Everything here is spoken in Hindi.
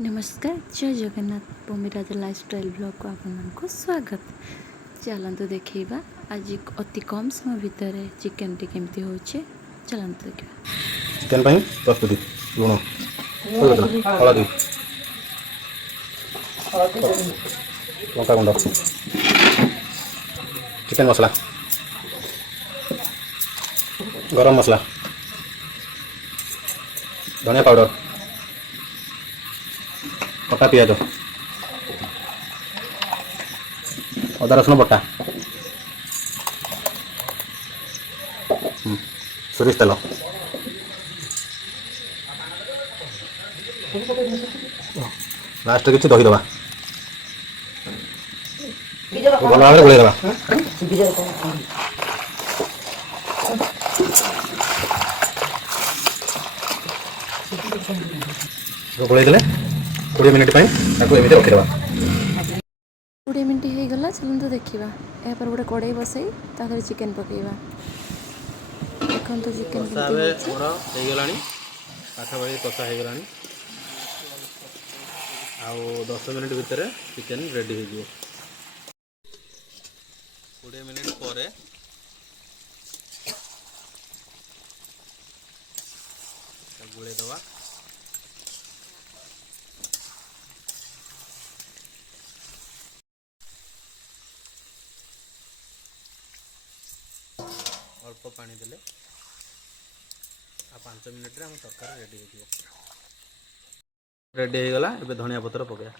नमस्कार जय जगन्नाथ भूमिराज लाइफस्टाइल ब्लॉग को आपको स्वागत। चलते देखा आज अति कम समय भितर चिकेन टी केमती हो चलते देखा। चिकेन प्रस्तुति लुण हलदी लंका गुंड चिकेन मसला गरम मसला धनिया पाउडर कटा पियाज अदा रसुण बटा सोरिष तेल लास्ट किसी दही दबा भल भाव गोल दबा गोल 20 मिनट एमती रखीदे 20 मिनट हो गला। चलते देखा यापर गोटे कड़े बसई ताकि चिकेन पकईवा। देखो चिकेन होगला पाखापाखि कषा होगला आउ 10 मिनट भितर चिकेन रेडी हो 20 मिनट पर गुले दवा अल्प पानी देले आ 5 मिनट रे हम तरकारी रेडी हो गला। एबे धनिया पत्र पकाया।